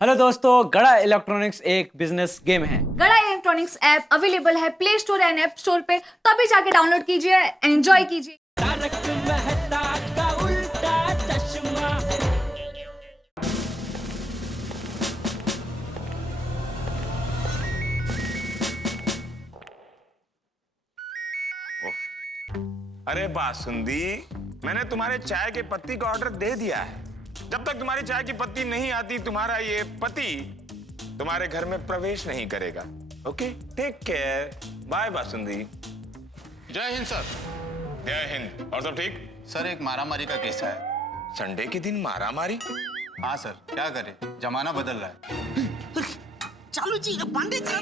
Hello दोस्तों, गड़ा electronics एक बिजनेस गेम है। गड़ा इलेक्ट्रॉनिक्स ऐप अवेलेबल है play store and app store पे, तभी जाके डाउनलोड कीजिए, एंजॉय कीजिए। अरे बासुंदी, मैंने तुम्हारे चाय के पत्ती का ऑर्डर दे दिया है। जब तक तुम्हारी चाय की पत्ती नहीं आती, तुम्हारा ये पति तुम्हारे घर में प्रवेश नहीं करेगा। Okay, take care, bye Basundi. जय हिंद सर। जय हिंद। और सब ठीक? सर एक मारामारी का केस है। संडे के दिन मारामारी? हाँ सर, क्या करें, जमाना बदल रहा है। चालू जी, पांडे जी,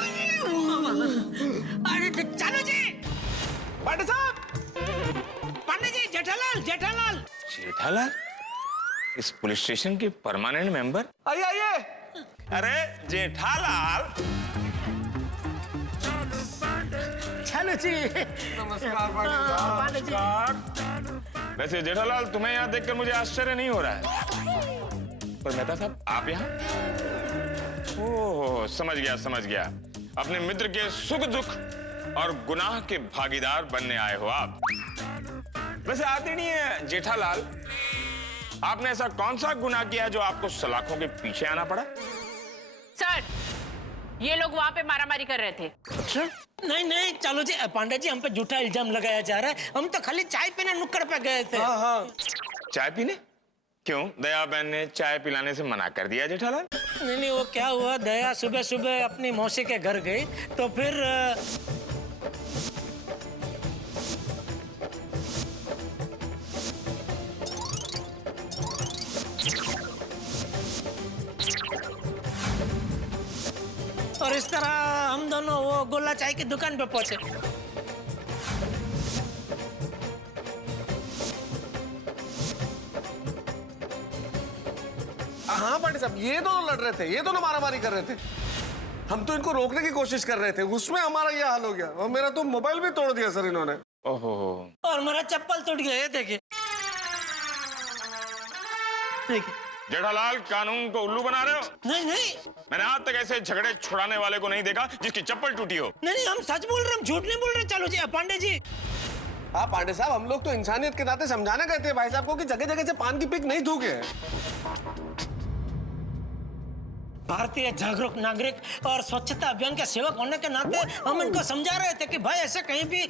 अरे चालू जी, पांडे साहब, पांडे जी, जेठालाल, जेठालाल, जेठालाल, इस पुलिस स्टेशन के परमानेंट मेंबर? आइए आइए। अरे जेठालाल, चालू जी, नमस्कार पांडे जी। वैसे जेठालाल, तुम्हें यहाँ देखकर मुझे आश्चर्य नहीं हो रहा है, पर मेहता साहब आप यहाँ? ओह, समझ गया। अपने मित्र के सुख दुख और गुनाह के भागीदार बनने आए हो आप। वैसे आदरणीय जेठालाल, आपने ऐसा कौन सा गुनाह किया है जो आपको सलाखों के पीछे आना पड़ा? सर, ये लोग वहाँ पे मारामारी कर रहे थे। अच्छा? नहीं चालू जी, पांडे जी, हम पे झूठा इल्जाम लगाया जा रहा है। हम तो खाली चाय पीने नुक्कड़ पे गए थे। हाँ। चाय पीने? क्यों, दया बहन ने चाय पिलाने से मना कर दिया जेठालाल? नहीं, वो क्या हुआ, दया सुबह सुबह अपनी मौसी के घर गई, तो फिर और इस तरह हम दोनों वो गोला चाय की दुकान पे पहुंचे। हाँ पांडे साहब, ये दोनों लड़ रहे थे, ये दोनों मारामारी कर रहे थे। हम तो इनको रोकने की कोशिश कर रहे थे, उसमें हमारा ये हाल हो गया। और मेरा तो मोबाइल भी तोड़ दिया सर इन्होंने। ओहो। और मेरा चप्पल टूट गया, ये देखिए। देखिए। जेठालाल, कानून को उल्लू बना रहे हो? नहीं, मैंने आज तक ऐसे झगड़े छुड़ाने वाले को नहीं देखा जिसकी चप्पल टूटी हो। नहीं, हम सच बोल रहे हैं, हम झूठ नहीं बोल रहे। चलो जी, पांडे जी। हाँ पांडे साहब, हम लोग तो इंसानियत के नाते समझाने गए थे भाई साहब को कि जगह जगह से पान की पिक नहीं थूके हैं। भारतीय जागरूक नागरिक और स्वच्छता अभियान के सेवक होने के नाते हम इनको समझा रहे थे कि भाई ऐसे कहीं भी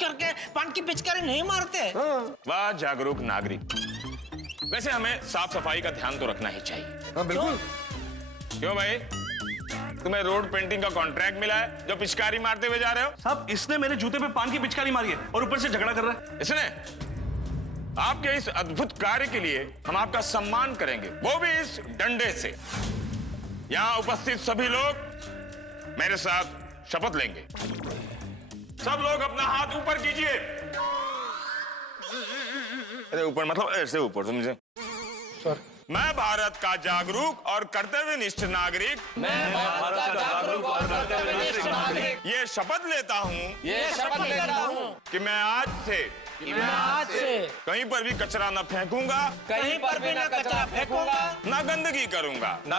करके पान की पिचकारी नहीं मारते। वाह जागरूक नागरिक। वैसे हमें साफ सफाई का ध्यान तो रखना ही चाहिए। हाँ बिल्कुल। क्यों भाई, तुम्हें रोड पेंटिंग का कॉन्ट्रैक्ट मिला है जो पिचकारी मारते हुए जा रहे हो? साहब, इसने मेरे जूते पे पान की पिचकारी मारी है और ऊपर से झगड़ा कर रहा है। इसने? आपके इस अद्भुत कार्य के लिए हम आपका सम्मान करेंगे, वो भी इस डंडे से। यहाँ उपस्थित सभी लोग मेरे साथ शपथ लेंगे। सब लोग अपना हाथ ऊपर कीजिए। अरे ऊपर मतलब ऐसे ऊपर, समझे? सर। मैं भारत का जागरूक और कर्तव्यनिष्ठ नागरिक ये शपथ लेता हूँ कि मैं आज से कहीं पर भी कचरा न फेंकूंगा, कहीं पर भी ना कचरा फेंकूंगा, ना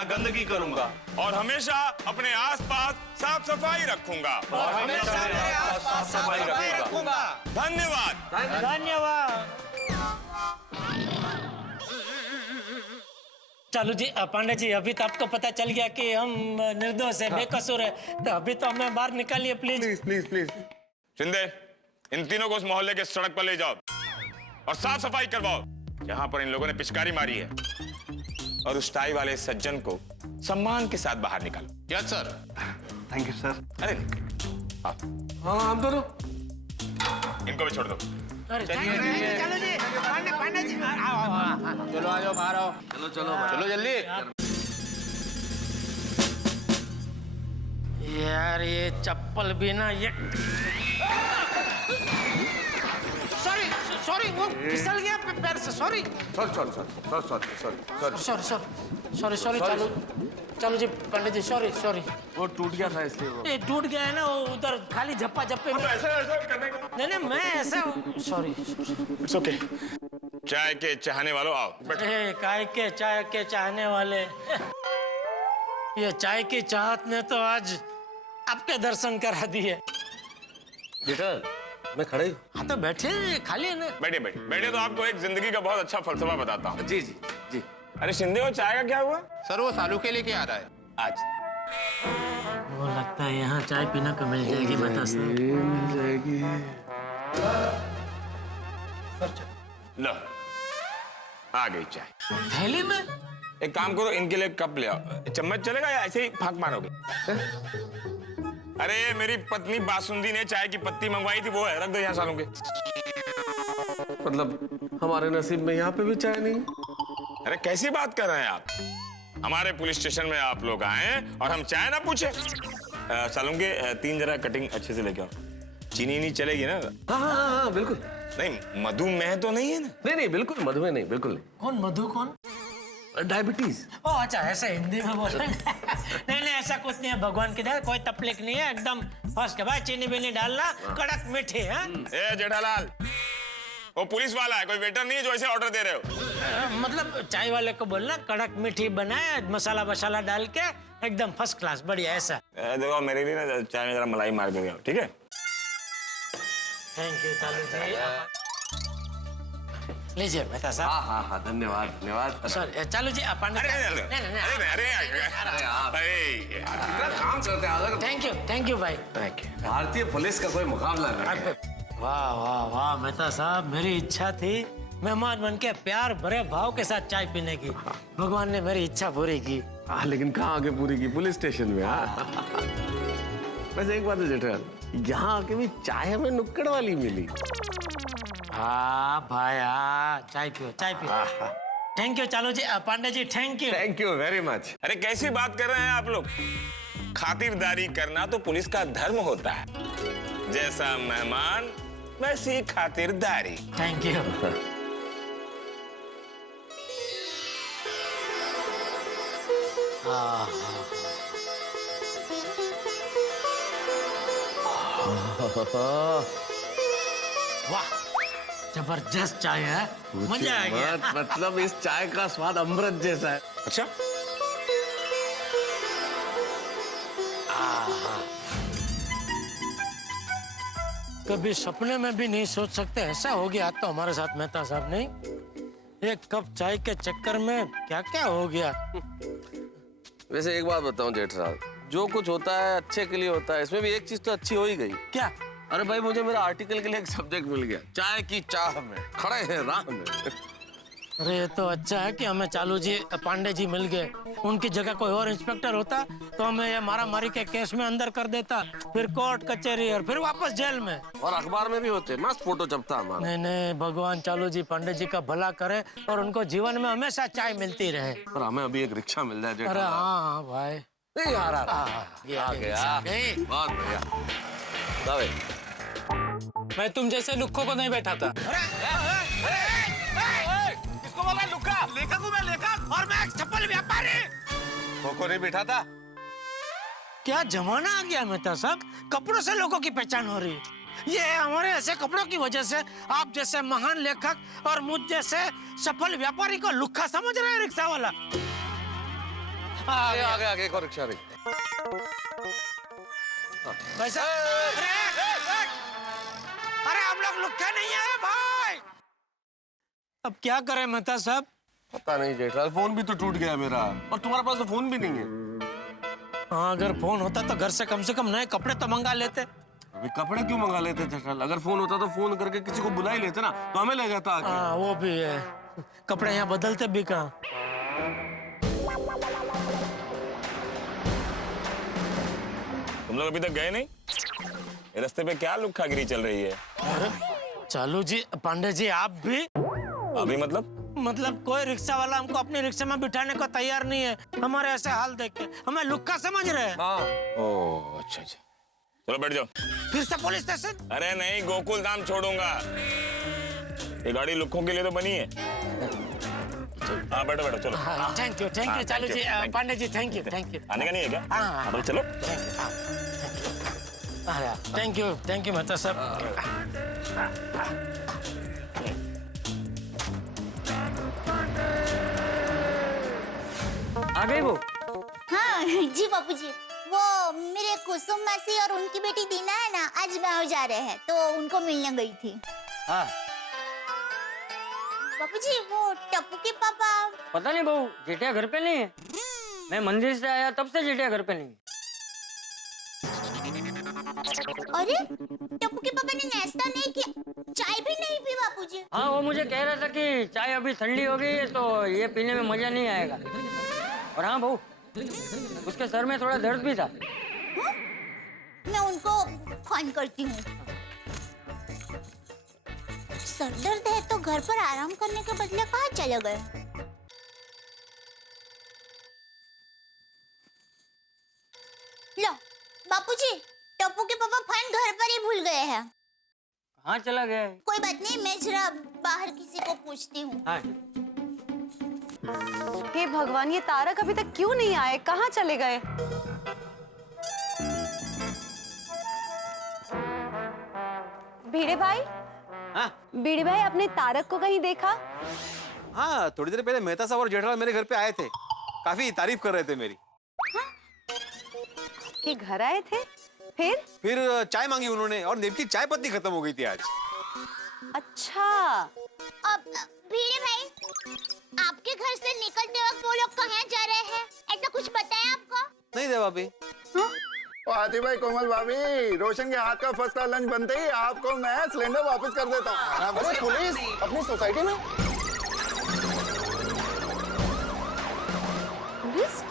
गंदगी करूंगा और हमेशा अपने आसपास साफ सफाई रखूंगा। धन्यवाद। चलो जी, पांडे जी, अभी तो आपको पता चल गया कि हम निर्दोष है, बेकसूर है, तो अभी तो हमें बाहर निकालिए प्लीज। प्लीज। शिंदे, इन तीनों को उस मोहल्ले के सड़क पर ले जाओ और साफ सफाई करवाओ जहां पर इन लोगों ने पिचकारी मारी है, और उस टाई वाले सज्जन को सम्मान के साथ बाहर निकालो। Yes sir. Thank you sir. अरे हाँ हम दोनों। इनको भी छोड़ दो। चलो जी, पांडे जी, आओ। चलो आ जाओ, बाहर आओ। चलो जल्दी। यार ये चप्पल भी ना, ये सॉरी वो फिसल गया पैर से। सॉरी चलो जी पंडित जी, सॉरी। वो टूट गया था इसलिए वो। ये टूट गया है ना, वो उधर खाली झप्पा झप्पे में। ऐसा करने का। नहीं, मैं ऐसा, सॉरी। It's okay. चाय के चाहने वालों आओ बैठो। काय के चाय के चाहने वाले ये चाय की चाहत ने तो आज आपके दर्शन करा दिए। जेठल मैं खड़ा ही हाँ तो बैठे, खाली है ना। बैठे बैठे बैठे, तो आपको एक जिंदगी का बहुत अच्छा फलसफा बताता हूँ। जी जी जी। अरे शिंदे, वो चाय का क्या हुआ सर वो सालू के लेके आ रहा है। आज? वो लगता है यहाँ चाय पीने को मिल जाएगी। बता सर। मिल जाएगी। लो, आ गई चाय थैली में। एक काम करो, इनके लिए कप ले आओ। चम्मच चलेगा या ऐसे ही फाक मारोगे? अरे मेरी पत्नी बासुंदी ने चाय की पत्ती मंगवाई थी, वो है, रख दो यहाँ सालों के। मतलब हमारे नसीब में यहाँ पे भी चाय नहीं? अरे कैसी बात कर रहे हैं आप? हमारे पुलिस स्टेशन में आप लोग आए हैं और हम चाय ना पूछे? सालों के 3 जरा कटिंग अच्छे से लेके आओ। चीनी नहीं चलेगी ना? हाँ हाँ हाँ बिल्कुल। नहीं, मधुमेह तो नहीं है ना? नहीं नहीं बिल्कुल मधुमेह नहीं, बिल्कुल नहीं। कौन मधु? कौन? डायबिटीज। ओ अच्छा, ऐसा हिंदी में बोल। नहीं नहीं, ऐसा कुछ नहीं है, भगवान की दया, कोई तकलीफ नहीं है, एकदम फर्स्ट के बाद चीनी बीनी डालना, कड़क मीठी है। ए जेठालाल, वो पुलिस वाला है, कोई वेटर नहीं है जो ऐसे ऑर्डर दे रहे हो। मतलब चाय वाले को बोलना कड़क मीठी बनाए, मसाला वसाला डाल के एकदम फर्स्ट क्लास, बढ़िया ऐसा। देखो मेरे लिए ना चाय में जरा मलाई मार के आओ, ठीक है? थैंक यू चालू जी। लीजिए मेहता साहब। हाँ हाँ हाँ धन्यवाद धन्यवाद। सर चालू जी, आप अरे काम करते हैं। थैंक यू भाई। भारतीय पुलिस का कोई मुकाबला नहीं। वाह वाह वाह मेहता साहब, मेरी इच्छा थी मेहमान बन के प्यार भरे भाव के साथ चाय पीने की, भगवान ने मेरी इच्छा पूरी की। हाँ लेकिन कहाँ आके पूरी की? पुलिस स्टेशन में। वैसे एक बात है जेठल, यहाँ आके भी चाय हमें नुक्कड़ वाली मिली। हाँ भाई, हाँ चाय पियो चाय पियो। Thank you Chalu ji, Pandey ji thank you. Thank you very much. अरे कैसी बात कर रहे हैं आप लोग? खातिरदारी करना तो पुलिस का धर्म होता है। जैसा मेहमान वैसी खातिरदारी। Thank you. वाह जबरदस्त चाय है, मजा आ गया। मतलब इस चाय का स्वाद अमृत जैसा है। अच्छा, कभी सपने में भी नहीं सोच सकते ऐसा हो गया आज तो हमारे साथ मेहता साहब। नहीं, एक कप चाय के चक्कर में क्या क्या हो गया। वैसे एक बात बताऊं जेठराज, जो कुछ होता है अच्छे के लिए होता है, इसमें भी एक चीज तो अच्छी हो ही गई। क्या? अरे भाई मुझे मेरा आर्टिकल के लिए एक सब्जेक्ट मिल गया, चाय की चाह में खड़े हैं राह में। अरे ये तो अच्छा है कि हमें चालू जी पांडे जी मिल गए। उनकी जगह कोई और इंस्पेक्टर होता तो हमें ये मारा मारी के केस में अंदर कर देता, फिर कोर्ट कचहरी और फिर वापस जेल में। और अखबार में भी होते, मस्त फोटो छपता हमारा। नहीं नहीं, भगवान चालू जी पांडे जी का भला करे और उनको जीवन में हमेशा चाय मिलती रहे। पर हमें अभी एक रिक्शा मिल जाए अरे जेठराज। हाँ भाई, नहीं आ रहा आ गया। नहीं। बहुत बढ़िया। दावे। मैं तुम जैसे लुक्खों को नहीं बैठा था। किसको बोला लुक्का? लेखक हूँ मैं, लेखक। और मैं एक चप्पल व्यापारी। खोखो नहीं बैठा था। क्या जमाना आ गया मेहता साहब, कपड़ों से लोगों की पहचान हो रही है। ये हमारे ऐसे कपड़ों की वजह से आप जैसे महान लेखक और मुझ जैसे सफल व्यापारी को लुक्खा समझ रहे हैं रिक्शा वाला। आगे आगे एक और रिक्शा रही। पैसा? अरे हम लोग लुक्खे नहीं है भाई। अब क्या करें मेहता साहब? पता नहीं जेठराज, फोन भी तो टूट गया मेरा, और तुम्हारे पास तो फोन भी नहीं है। हाँ, अगर फोन होता तो घर से कम नए कपड़े तो मंगा लेते। अभी कपड़े क्यों मंगा लेते जेठराज? अगर फोन होता तो फोन करके किसी को बुला ही लेते ना, तो हमें ले जाता आके। हाँ वो भी है, कपड़े यहाँ बदलते भी कहाँ। तुम लोग अभी तक गए नहीं? रास्ते पे क्या लुक्खागिरी चल रही है? अरे चालू जी पांडे जी, आप भी? अभी मतलब कोई रिक्शा वाला हमको अपने रिक्शा में बिठाने को तैयार नहीं है। हमारे ऐसे हाल देख के हमें लुक्का समझ रहे हैं। हाँ। ओह अच्छा अच्छा, चलो बैठ जाओ। फिर से पुलिस स्टेशन? अरे नहीं, गोकुल धाम छोड़ूंगा। ये गाड़ी लुक्खों के लिए तो बनी है। हाँ बैठो बैठो, चलो। Thank you Chalu ji, Pandey ji thank you. आने का नहीं है क्या? हाँ हाँ चलो। थैंक यू मेहता साहब। आ गई वो? हाँ जी बापू जी, वो मेरे कुसुम मासी और उनकी बेटी दीना है ना, आज गाँव जा रहे हैं तो उनको मिलने गई थी। हाँ बापू जी, वो टप्पू के पापा। पता नहीं बहू, जेठिया घर पे नहीं है। मैं मंदिर से आया तब से जेठिया घर पे नहीं है। अरे टप्पू के पापा ने नाश्ता नहीं किया, चाय भी नहीं पी बापू जी। हाँ, वो मुझे कह रहा था कि चाय अभी ठंडी हो गई है तो ये पीने में मजा नहीं आएगा। और हाँ बहू, उसके सर में थोड़ा दर्द भी था। मैं उनको फोन करती हूँ। सर दर्द है तो घर पर आराम करने के बदले कहाँ चले गए? लो बापूजी, टप्पू के पापा फोन घर पर ही भूल गए हैं। कहाँ चला गया है? कोई बात नहीं, मैं जरा बाहर किसी को पूछती हूँ। हाँ। हे भगवान, ये तारक अभी तक क्यों नहीं आए? कहाँ चले गए? भिड़े भाई, हाँ भिड़े भाई, अपने तारक को कहीं देखा? हाँ, थोड़ी देर पहले मेहता साहब और जेठालाल मेरे घर पे आए थे, काफी तारीफ कर रहे थे मेरी। कि घर आए थे? फिर चाय मांगी उन्होंने और देव की चाय पत्ती खत्म हो गई थी आज। अच्छा, अब भीड़े भाई, आपके घर से निकलते वक्त वो लोग कहाँ जा रहे हैं? ऐसा कुछ बताया आपको? नहीं देवा भाभी। आती भाई, कोमल भाभी, रोशन के हाथ का फर्स्ट क्लास लंच बनते ही आपको मैं सिलेंडर वापस कर देता हूँ। अरे पुलिस अपनी सोसाइटी में। पुलिस?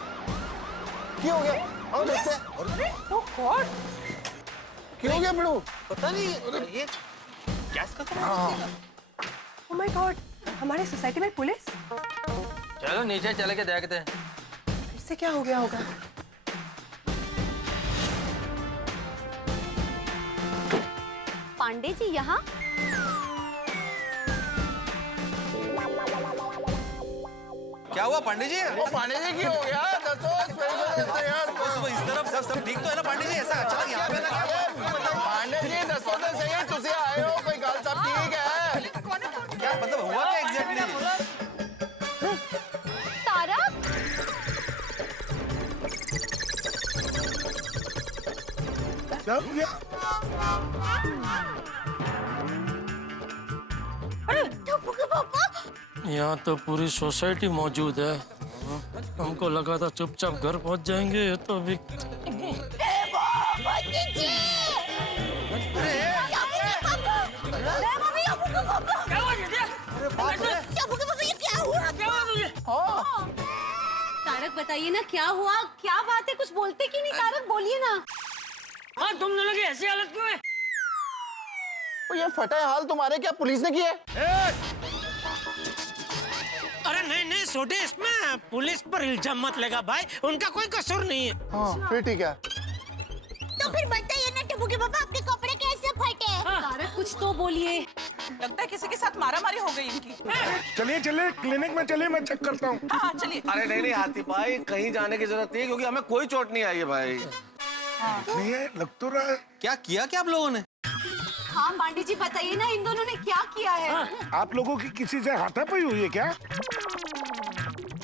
क्या हो गया? और देखते हैं। क्यों हो गया बिड़ू? पता नहीं ये गैस का। ओह माय गॉड, हमारे सोसाइटी में पुलिस? चलो नीचे चले के देखते हैं। फिर से क्या हो गया होगा? पांडे जी यहाँ? क्या हुआ पांडे जी? वो पांडे जी की हो गया? यार इस तरफ सब ठीक तो है ना पांडे जी? ऐसा अचानक यहाँ पे लगा क्या? पांडे जी दसो तो सही, तुझे आए हो, कोई गल सब ठीक है? क्या मतलब हुआ क्या एग्जैक्टली? तारक? अरे टप्पू के पापा? यहाँ तो पूरी सोसाइटी मौजूद है। हमको लगा था चुपचाप घर पहुँच जाएंगे, ये तो अभी तारक बताइए ना, क्या हुआ? क्या बात है? कुछ बोलते क्यों नहीं? तारक बोलिए ना। हाँ, तुम दोनों की ऐसी हालत क्यों है? ये फटे हाल तुम्हारे क्या पुलिस ने किए? अरे नहीं नहीं सोटे, इसमें पुलिस पर इल्जाम मत लगा भाई, उनका कोई कसूर नहीं है। हाँ फिर ठीक है। तो फिर बताइए ना टप्पू के पापा, आपके कपड़े कैसे फटे? तारक कुछ तो बोलिए। लगता है किसी के साथ मारामारी हो गई इनकी। चलिए चलिए क्लिनिक में चलिए, मैं चेक करता हूँ। हाँ चलिए। अरे नहीं नहीं हाथी भाई, कहीं जाने की जरूरत नहीं है क्योंकि हमें कोई चोट नहीं आई है भाई। नहीं है, लग तो रहा है। क्या किया क्या आप लोगों ने? हाँ पांडे जी बताइए ना, इन दोनों ने क्या किया है? आप लोगों की किसी से हाथापाई हुई है क्या?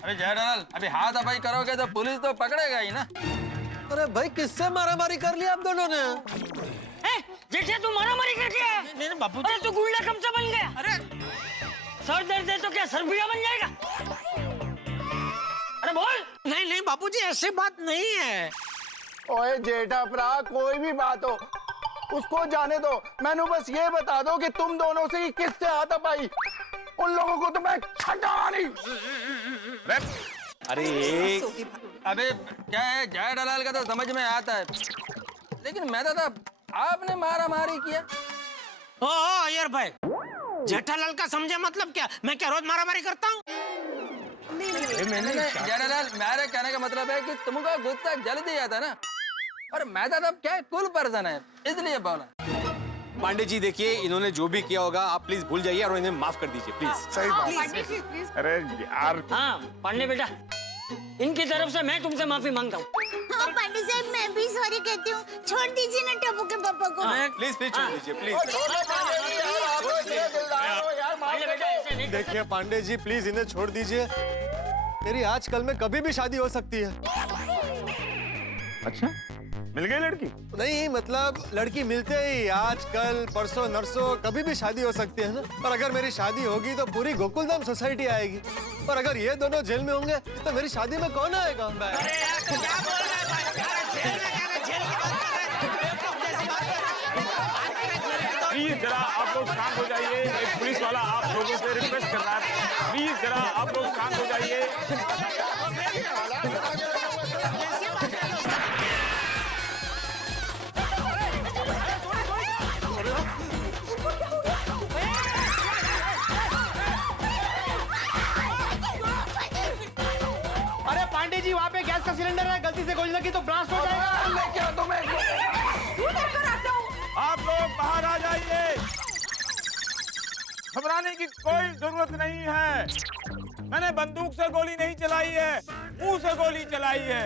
अरे जेठालाल, अभी हाथापाई करोगे तो पुलिस तो पकड़ेगा ही ना। अरे भाई किससे मारामारी कर लिया आप दोनों ने? जेठिया तू मारामारी करके आया? नहीं नहीं बापू, अरे तू गुंडा कब से बन गया? अरे सर दर्द है तो क्या सरबिया बन जाएगा? अरे बोल। नहीं नहीं बापूजी, ऐसी बात नहीं है। ओए जेठा भरा, कोई भी बात हो उसको जाने दो, मैंने बस ये बता दो कि तुम दोनों से किससे हाथापाई। उन लोगों को तो मैं छटा नहीं। अरे अबे क्या है, जेठालाल का तो समझ में आता है, लेकिन मैं तो आपने मारामारी किया। ओ यार भाई, जेठालाल का समझे मतलब क्या? मैं क्या रोज मारामारी करता हूँ? मैंने जेठालाल, मेरे कहने का मतलब है कि तुमको गुस्सा जल्दी आता ना, और मैं तो क्या कूल पर्सन है, इसलिए बोला। पांडे जी देखिए, इन्होंने जो भी किया होगा आप प्लीज भूल जाइए और इन्हें माफ कर दीजिए प्लीज। सही बात। अरे यार। हाँ पांडे बेटा, इनकी तरफ से मैं तुमसे माफी मांगता हूँ। हाँ पांडे साहब, मैं भी सॉरी कहती हूँ, छोड़ दीजिए ना टप्पू के पापा को। प्लीज प्लीज छोड़ दीजिए प्लीज। पांडे बेटा ऐसे नहीं। देखिए पांडे जी, प्लीज इन्हें छोड़ दीजिए। मेरी आजकल में कभी भी शादी हो सकती है। अच्छा, मिल गई लड़की? नहीं मतलब लड़की मिलते ही आज कल परसों नरसों कभी भी शादी हो सकती है ना। और अगर मेरी शादी होगी तो पूरी गोकुलधाम सोसाइटी आएगी। और अगर ये दोनों जेल में होंगे तो मेरी शादी में कौन आएगा? प्लीज जरा आप लोग शांत हो जाइए। एक पुलिस वाला आप लोगों से रिक्वेस्ट कर रहा है, प्लीज जरा आप लोग शांत हो जाइए। अरे पांडे जी वहाँ पे गैस का सिलेंडर है, गलती से गोली लगी तो ब्लास्ट हो जाएगा। क्या आप लोग बाहर आ जाइए। घबराने की कोई जरूरत नहीं है। मैंने बंदूक से गोली नहीं चलाई है, मुंह से गोली चलाई है।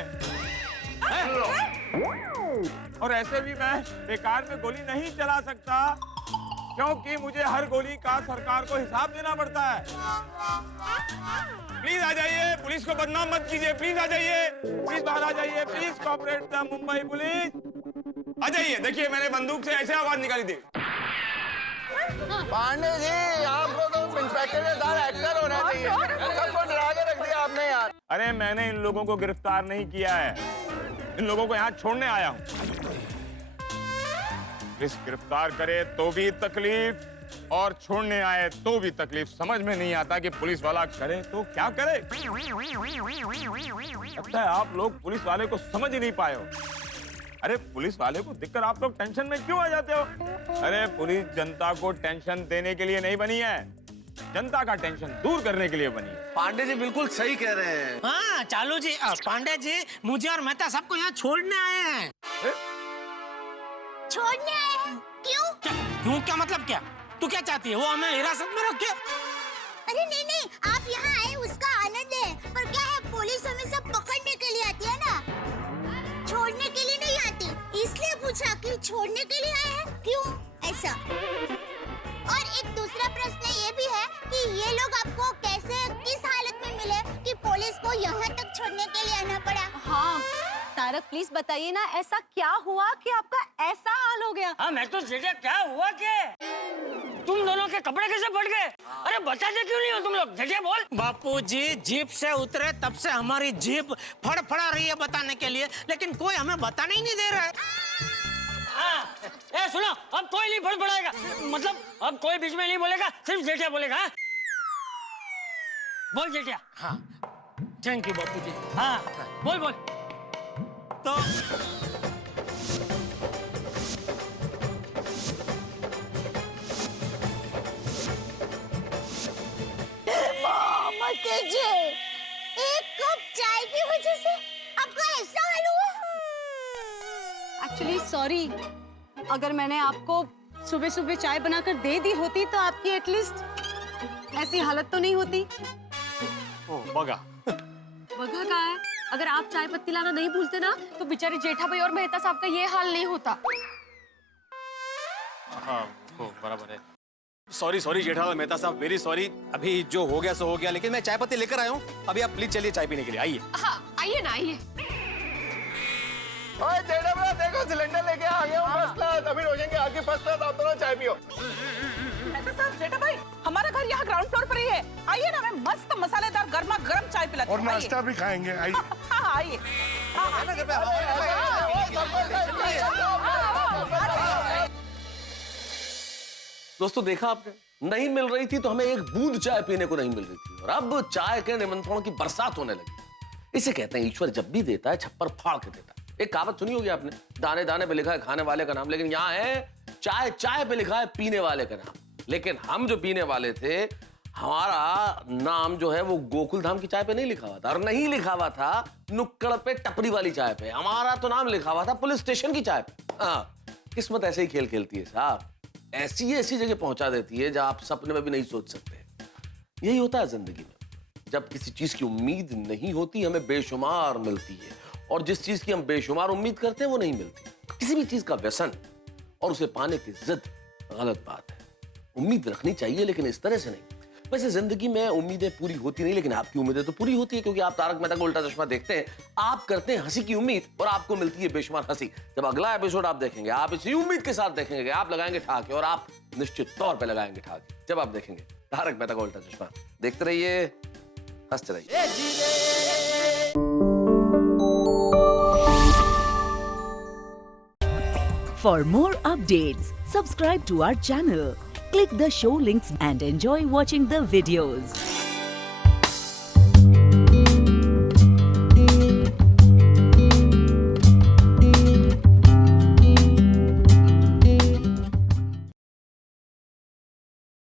और ऐसे भी मैं बेकार में गोली नहीं चला सकता, क्योंकि मुझे हर गोली का सरकार को हिसाब देना पड़ता है। प्लीज आ जाइए, पुलिस को बदनाम मत कीजिए। प्लीज आ जाइए, प्लीज बाहर आ जाइए। Please cooperate the Mumbai police. आ जाइए। देखिए मैंने बंदूक से ऐसे आवाज निकाली थी। पांडे जी आपको तो इंस्पेक्टर के साथ एक्टर होना चाहिए। सबको डरा के रख दिया आपने यार। अरे मैंने इन लोगों को गिरफ्तार नहीं किया है, इन लोगों को यहाँ छोड़ने आया हूँ। पुलिस गिरफ्तार करे तो भी तकलीफ और छोड़ने आए तो भी तकलीफ। समझ में नहीं आता कि पुलिस वाला करे तो क्या करे। लगता है आप लोग पुलिस वाले को समझ ही नहीं पाए हो। अरे पुलिस वाले को देखकर आप लोग टेंशन में क्यों आ जाते हो? अरे पुलिस जनता को टेंशन देने के लिए नहीं बनी है, जनता का टेंशन दूर करने के लिए बनी है। पांडे जी बिल्कुल सही कह रहे हैं। हाँ चालू जी, पांडे जी मुझे और मेहता सबको यहाँ छोड़ने आए हैं। छोड़ने आए हैं? क्यों? क्यों क्या मतलब क्या? तू क्या चाहती है, वो हमें हिरासत में रखे? अरे नहीं नहीं, आप यहाँ आए उसका आनंद है, पर क्या है पुलिस हमें सब पकड़ने के लिए आती है ना, छोड़ने के लिए नहीं आती। इसलिए पूछा कि छोड़ने के लिए आए हैं क्यों ऐसा। और एक दूसरा प्रश्न ये भी है कि ये लोग आपको कैसे किस हालत में मिले कि पुलिस को यहाँ तक छोड़ने के लिए आना पड़ा। हाँ तारक प्लीज बताइए ना, ऐसा क्या हुआ कि आपका ऐसा हाल हो गया? हाँ मैं तो जेठा, क्या हुआ क्या? तुम दोनों के कपड़े कैसे फट गए? अरे बताते क्यों नहीं हो तुम लोग? जेठा बोल। बापूजी जीप से उतरे तब से हमारी जीप फड़फड़ा रही है बताने के लिए, लेकिन कोई हमें बताने ही नहीं दे रहा है। हाँ, ए सुनो, अब कोई नहीं फड़फड़ाएगा, मतलब अब कोई बीच में नहीं बोलेगा, सिर्फ जेठा बोलेगा। हाँ? बोल जेठा। हाँ थैंक यू बापूजी। हाँ बोल बोल। तो एक कप चाय की वजह से आपका ऐसा हाल हुआ? एक्चुअली सॉरी, अगर मैंने आपको सुबह सुबह चाय बनाकर दे दी होती तो आपकी एटलीस्ट ऐसी हालत तो नहीं होती। बगा वजह क्या है? अगर आप चाय पत्ती लाना नहीं भूलते ना तो बेचारे जेठा भाई और मेहता साहब का ये हाल नहीं होता। हाँ वो बराबर है। सॉरी सॉरी जेठालाल मेहता साहब, वेरी सॉरी। अभी जो हो गया सो हो गया, लेकिन मैं चाय पत्ती लेकर आया हूँ। अभी आप प्लीज चलिए चाय पीने के लिए, आइए। हाँ आइए ना, आइए। ओए जेठा भैया देखो सिलेंडर लेके आ गया हूँ फर्स्ट क्लास। अभी रोशन के आगे फर्स्ट क्लास, आप दोनों चाय पियो। जेठा भाई हमारा घर यहाँ ग्राउंड फ्लोर पर ही है, आइए ना, मैं मस्त मसालेदार गर्मा गर्म चाय पिलाती हूँ। और नाश्ता भी खाएंगे, आइए। हाँ आइए। दोस्तों देखा आपने, नहीं मिल रही थी तो हमें एक बूंद चाय पीने को नहीं मिल रही थी, और अब चाय के निमंत्रणों की बरसात होने लगी। इसे कहते हैं ईश्वर जब भी देता है छप्पर फाड़ के देता है। एक कहावत सुनी होगी आपने, दाने दाने पे लिखा है खाने वाले का नाम, लेकिन यहाँ है चाय चाय पे लिखा है पीने वाले का नाम। लेकिन हम जो पीने वाले थे, हमारा नाम जो है वो गोकुल धाम की चाय पे नहीं लिखा हुआ था, और नहीं लिखा हुआ था नुक्कड़ पे टपरी वाली चाय पे। हमारा तो नाम लिखा हुआ था पुलिस स्टेशन की चाय पे। हाँ, किस्मत ऐसे ही खेल खेलती है साहब, ऐसी ऐसी जगह पहुंचा देती है जहां आप सपने में भी नहीं सोच सकते। यही होता है जिंदगी में, जब किसी चीज की उम्मीद नहीं होती हमें बेशुमार मिलती है, और जिस चीज की हम बेशुमार उम्मीद करते हैं वो नहीं मिलती। किसी भी चीज का व्यसन और उसे पाने की जिद गलत बात है। उम्मीद रखनी चाहिए, लेकिन इस तरह से नहीं। वैसे जिंदगी में उम्मीदें पूरी होती नहीं, लेकिन आपकी उम्मीदें तो पूरी होती है, क्योंकि आप तारक मेहता का उल्टा चश्मा देखते हैं, आप करते हैं हंसी की उम्मीद और आपको मिलती है बेशुमार हंसी। जब अगला एपिसोड आप देखेंगे, आप इसी उम्मीद के साथ देखेंगे कि आप लगाएंगे ठाके, और आप निश्चित तौर पे लगाएंगे ठाके जब आप देखेंगे तारक मेहता का उल्टा चश्मा। देखते रहिए, हंसते रहिए। For more updates, subscribe to our channel, click the show links and enjoy watching the videos.